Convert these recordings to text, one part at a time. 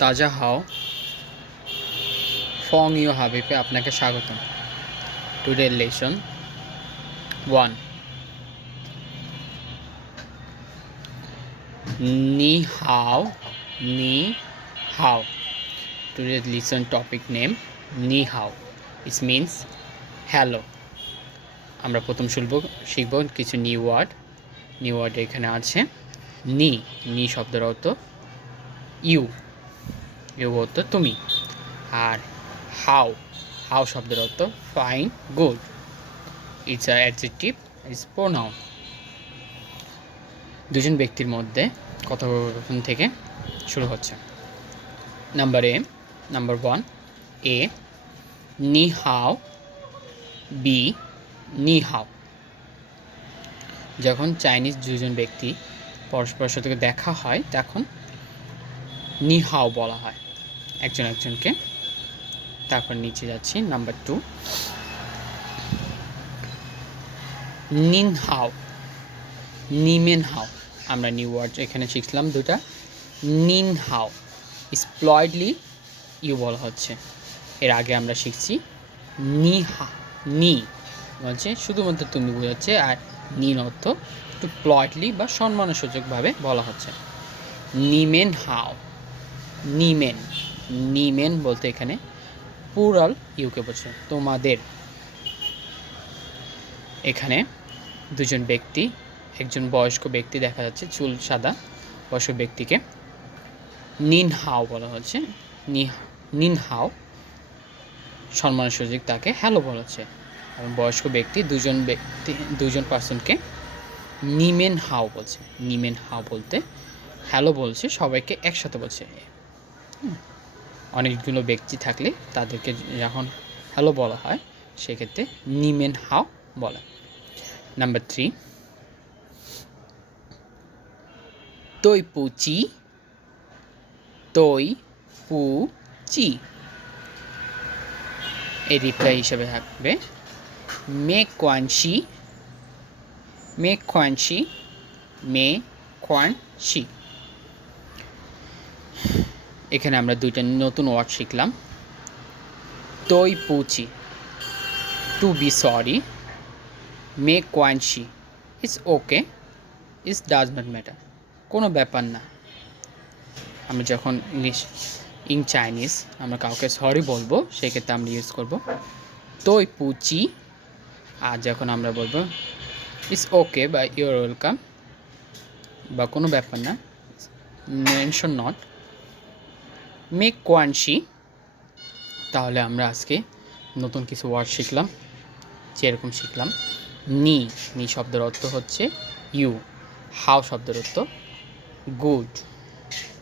তাজা হাও ফং ইউ হাবিবে আপনাকে স্বাগতম। টুডে লেসন 1 নি হাও নি হাও। Today's lesson topic name ni hao. It means hello. আমরা প্রথম শিখব কিছু নিউ ওয়ার্ড এখানে আছে নি শব্দের অর্থ ইউ অর্থ তুমি, আর হাউ শব্দের অর্থ fine good. It's a adjective, it's pronoun. দুজন ব্যক্তির মধ্যে কথোপকথন থেকে শুরু হচ্ছে। নাম্বার 1 এ নি হাও, বি নি হাও। যখন চাইনিজ দুজন ব্যক্তি পরস্পরের সাথে দেখা হয় তখন নি হাও বলা হয় একজন একজনকে। তারপর নিচে যাচ্ছি। নাম্বার 2 নিন হাও, নিমেন হাও। আমরা নিউ ওয়ার্ড এখানে শিখলাম দুটা। নিন হাও স্প্লয়েডলি ইউ বলা হচ্ছে। এর আগে আমরা শিখছি নি বলছে শুধুমাত্র তুমি বোঝাচ্ছে, আর নিন অর্থ একটু প্লয়েডলি বা সম্মানসূচকভাবে বলা হচ্ছে। নিমেন হাও, নিমেন বলতে এখানে প্লুরাল ইউকে বোঝে তোমাদের। এখানে দুজন ব্যক্তি, একজন বয়স্ক ব্যক্তি দেখা যাচ্ছে, চুল সাদা বয়স্ক ব্যক্তিকে নিন হাও বলা হচ্ছে। নিন হাও সম্মানসূচক তাকে হ্যালো বলা হচ্ছে। এবং বয়স্ক ব্যক্তি দুজন পার্সনকে নিমেন হাও বলছে। নিমেন হাও বলতে হ্যালো বলছে, সবাইকে একসাথে বলছে। অনেকগুলো ব্যক্তি থাকলে তাদেরকে যখন হ্যালো বলা হয় সেক্ষেত্রে নিমেন হাও বলা। নাম্বার 3 তোই পু চি। এই রিপ্লাই হিসেবে থাকবে মে কোয়ানশি, এখানে আমরা দুইটা নতুন ওয়ার্ড শিখলাম। তোই পুচি টু বি সরি, মে কোয়ানশি it's okay, it's does not matter কোনো ব্যাপার না। আমরা যখন চাইনিজ আমরা কাউকে সরি বলবো সেক্ষেত্রে আমরা ইউজ করব তোই পুচি। আর যখন আমরা বলবো ইটস ওকে বা ইউর ওয়েলকাম বা কোনো ব্যাপার না, মেনশন নট, মে কোয়ানশি। তাহলে আমরা আজকে নতুন কিছু ওয়ার্ড শিখলাম। যেরকম শিখলাম নি শব্দের অর্থ হচ্ছে ইউ, হাও শব্দের অর্থ গুড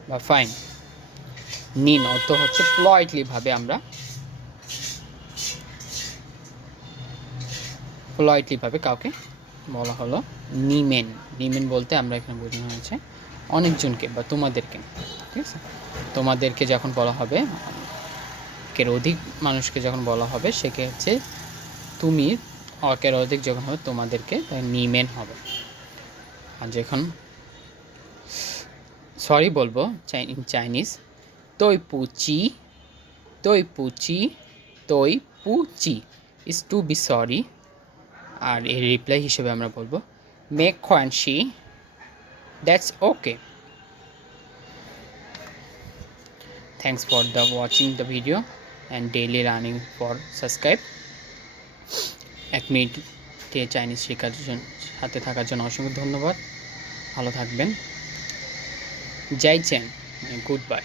বা ফাইন, নিন অর্থ হচ্ছে প্লয়েডলি ভাবে আমরা কাউকে বলা হলো নিমেন বলতে আমরা এখানে বোঝানো হয়েছে অনেকজনকে বা তোমাদেরকে। ঠিক আছে, তোমাদেরকে যখন বলা হবে, একের অধিক মানুষকে যখন বলা হবে সেক্ষেত্রে তুমি, একের অধিক যখন হবে তোমাদেরকে, তাই নিমেন হবে। আর যখন সরি বলবো চাইনিজ তোই পুচি ইজ টু বি সরি। আর এর রিপ্লাই হিসেবে আমরা বলবো মে কোয়ানশি, that's okay. Thanks for watching the video and daily learning for subscribe. 1 মিনিটে চাইনিজ শেখার জন্য সাথে থাকার জন্য অসংখ্য ধন্যবাদ। ভালো থাকবেন। জয় চেন, গুড বাই।